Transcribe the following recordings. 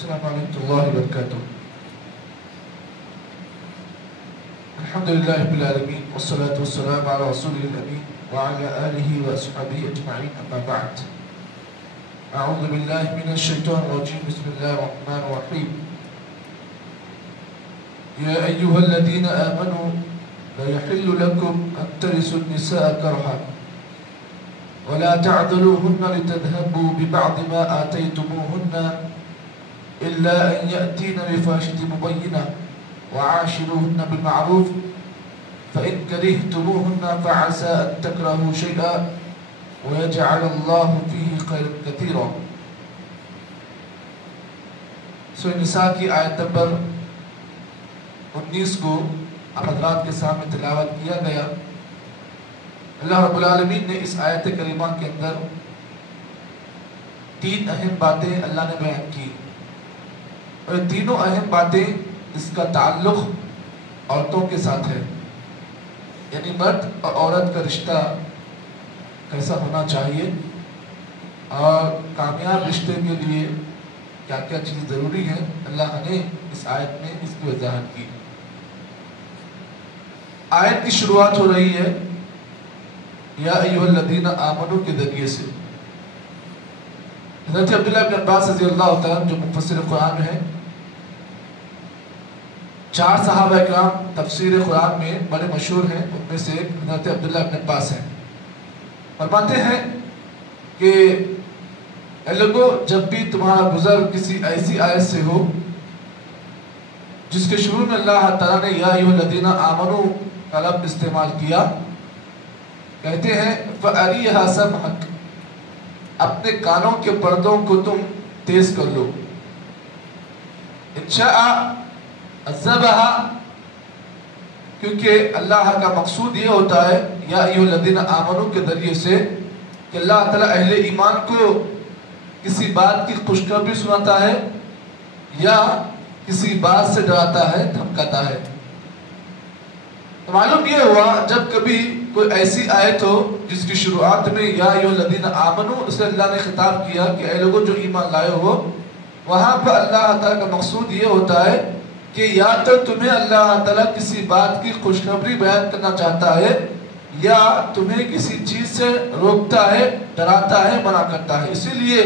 السلام علیکم اللہ وبرکاتہ. الحمدللہ رب العالمین والصلاة والسلام علی رسول الامین وعلی آلہ واصحابہ اجمعین اما بعد. اعوذ باللہ من الشیطان الرجیم بسم اللہ الرحمن الرحیم. یا ایہا الذین آمنوا لا يحل لكم ان ترثوا النساء کرہا ولا تعذلوهن لتذهبوا ببعض ما آتيتموهن إلا أن يأتين بفاحشة مبينة وعاشروهن بالمعروف فإن كرهتموهن فعسى أن تكرهوا شيئا ويجعل الله فيه خيرا كثيرا. سورہ نساء کی آیت نمبر 19 کو آپ حضرات کے سامنے تلاوت کیا گیا. اللہ رب العالمین نے اس آیت کریمہ کے اندر 3 اہم باتیں اللہ نے بیان کی، اور تینوں اہم باتیں اس کا تعلق عورتوں کے ساتھ ہے، یعنی مرد اور عورت کا رشتہ کیسا ہونا چاہیے اور کامیاب رشتے کے لیے کیا کیا چیز ضروری ہے. اللہ نے اس آیت میں اس کی وضاحت کی. آیت کی شروعات ہو رہی ہے یا ایھا الذین آمنوا کے ذریعے سے. حضرت عبداللہ بن عباس رضی اللہ تعالیٰ جو مفسر قرآن ہیں، 4 صحابہ اکرام تفسیر قرآن میں بڑے مشہور ہیں، ان میں سے ایک حضرت عبداللہ بن عباس ہیں. فرماتے ہیں کہ اے لوگو، جب بھی تمہارا گزر کسی ایسی آیت سے ہو جس کے شروع میں اللہ تعالیٰ نے یا ایھا الذین آمنوا کا لفظ استعمال کیا، کہتے ہیں فَأَرِيهَا سَمْعَكَ، اپنے کانوں کے پردوں کو تم تیز کر لو. انشاء عذبہا، کیونکہ اللہ کا مقصود یہ ہوتا ہے یا ایھا الذین آمنوا کے ذریعے سے کہ اللہ تعالیٰ اہل ایمان کو کسی بات کی خوشخبری سناتا ہے یا کسی بات سے ڈراتا ہے، دھمکاتا ہے. تو معلوم یہ ہوا جب کبھی کوئی ایسی آیت ہو جس کی شروعات میں یا ایھا الذین آمنوا، اسے اللہ نے خطاب کیا کہ اے لوگوں جو ایمان لائے ہو، وہاں پر اللہ تعالیٰ کا مقصود یہ ہوتا ہے کہ یا تو تمہیں اللہ تعالیٰ کسی بات کی خوشخبری بیان کرنا چاہتا ہے یا تمہیں کسی چیز سے روکتا ہے، ڈراتا ہے، منع کرتا ہے. اسی لیے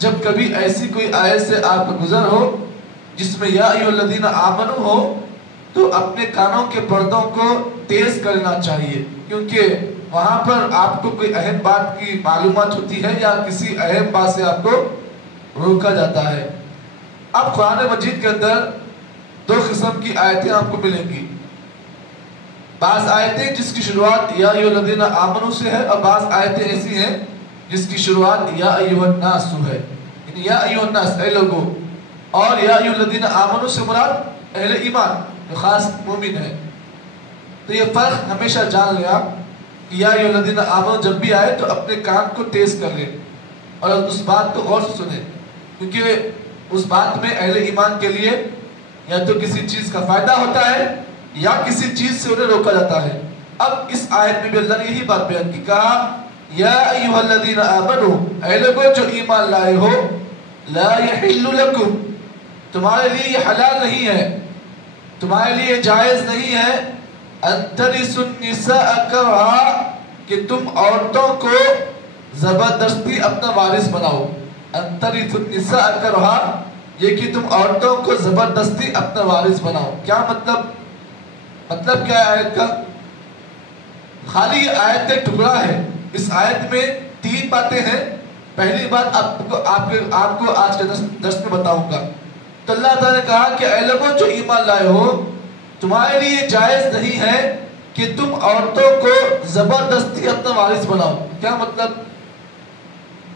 جب کبھی ایسی کوئی آیت سے آپ کا گزر ہو جس میں یا ایھا الذین آمنوا ہو، تو اپنے کانوں کے پردوں کو تیز کرنا چاہیے، کیونکہ وہاں پر آپ کو کوئی اہم بات کی معلومات ہوتی ہے یا کسی اہم بات سے آپ کو روکا جاتا ہے. اب قرآن مجید کے اندر 2 قسم کی آیتیں آپ کو ملیں گی. بعض آیتیں جس کی شروعات یا ایھا الذین آمنوا سے ہے، اور بعض آیتیں ایسی ہیں جس کی شروعات یا ایھا الناس ہے، یعنی یا ایھا الناس اے لوگو، اور یا ایھا الذین آمنوا سے مراد اہل ایمان جو خاص مومن ہے. تو یہ فرق ہمیشہ جان لیں آپ کہ یا ایھا الذین آمنوا جب بھی آئے تو اپنے کان کو تیز کر لیں اور اس بات کو غور سے سنیں، کیونکہ اس بات میں اہل ایمان کے لیے یا تو کسی چیز کا فائدہ ہوتا ہے یا کسی چیز سے انہیں روکا جاتا ہے. اب اس آیت میں بھی اللہ نے یہی بات بیان کی، کہا یا ایھا الذین آمنوا، اے لوگوں جو ایمان لائے ہو، لا یحل لکم، تمہارے لیے یہ حلال نہیں ہے، تمہارے لیے جائز نہیں ہے، ان ترثوا النساء کرہا، کہ تم عورتوں کو زبردستی اپنا وارث بناؤ. ان ترثوا النساء کرہا، یہ کہ تم عورتوں کو زبردستی اپنا وارث بناؤ. کیا مطلب کیا ہے آیت کا؟ خالی یہ آیت کا ٹکڑا ہے. اس آیت میں 3 باتیں ہیں. پہلی بات آپ کو آج کے درس میں بتاؤں گا. تو اللہ تعالیٰ نے کہا کہ اے لوگوں جو ایمان لائے ہو، تمہارے لیے جائز نہیں ہے کہ تم عورتوں کو زبردستی اپنا وارث بناؤ. کیا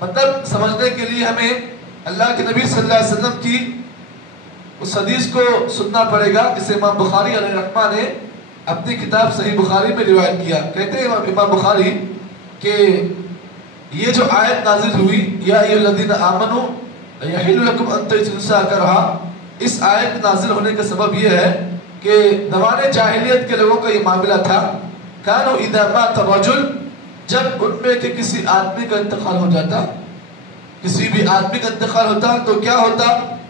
مطلب سمجھنے کے لیے ہمیں اللہ کے نبی صلی اللہ علیہ وسلم کی اس حدیث کو سننا پڑے گا جسے امام بخاری علیہ رحمہ نے اپنی کتاب صحیح بخاری میں روایت کیا. کہتے ہیں امام بخاری کہ یہ جو آیت نازل ہوئی یا ایھا الذین آمنوا یحل لکم ان ترثوا النساء کرہا، اس آیت نازل ہونے کا سبب یہ ہے کہ زمانے جاہلیت کے لوگوں کا یہ معاملہ تھا، کانوا اذا مات الرجل، جب ان میں کہ کسی آدمی کا انتقال ہو جاتا، کسی بھی آدمی کا انتقال ہوتا تو کیا ہوتا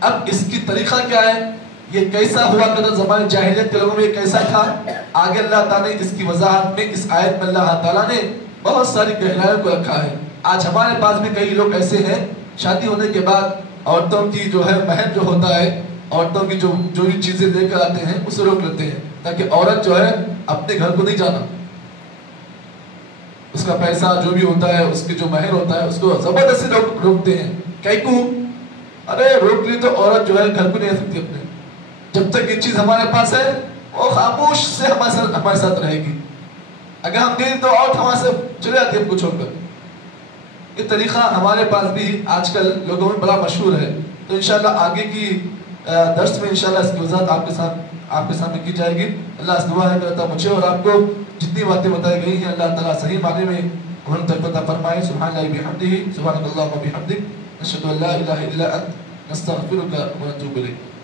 اب اس کی طریقہ کیا ہے، یہ کیسا ہوا کرتا زمانے جاہلیت کے لوگوں میں، یہ کیسا تھا، آگے اللہ تعالیٰ نے اس کی وضاحت میں اس آیت میں اللہ تعالیٰ نے بہت ساری گہرائیوں کو رکھا ہے۔ آج ہمارے پاس بھی کئی لوگ ایسے ہیں، شادی ہونے کے بعد عورتوں کی جو ہے مہر جو ہوتا ہے، عورتوں کی جو بھی چیزیں لے کر آتے ہیں اسے روک لیتے ہیں، تاکہ عورت جو ہے اپنے گھر کو نہیں جانا، اس کا پیسہ جو بھی ہوتا ہے، اس کی جو مہر ہوتا ہے، اس کو زبردستی روکتے ہیں۔ کئی کو ارے روک لی تو عورت جو ہے گھر کو نہیں رہ سکتی اپنے، جب تک یہ چیز ہمارے پاس ہے وہ خاموش سے ہمارے ساتھ رہے گی، اگر ہم دیں تو عورت ہمارے سے چلے جاتی ہے ہم کو چھوڑ کر۔ یہ طریقہ ہمارے پاس بھی آج کل لوگوں میں بڑا مشہور ہے، تو انشاءاللہ آگے کی درس میں انشاءاللہ اس کی وضاحت آپ کے سامنے کی جائے گی۔ اللہ سے دعا ہے کہ اللہ مجھے اور آپ کو جتنی باتیں بتائی گئی ہیں اللہ تعالیٰ صحیح معنی میں انہیں تک عطا فرمائے۔ سبحان اللہ بحمدہ، سبحان اللہ و بحمدہ، نشہد ان لا الہ الا انت، نستغفرک و نتوب الیک۔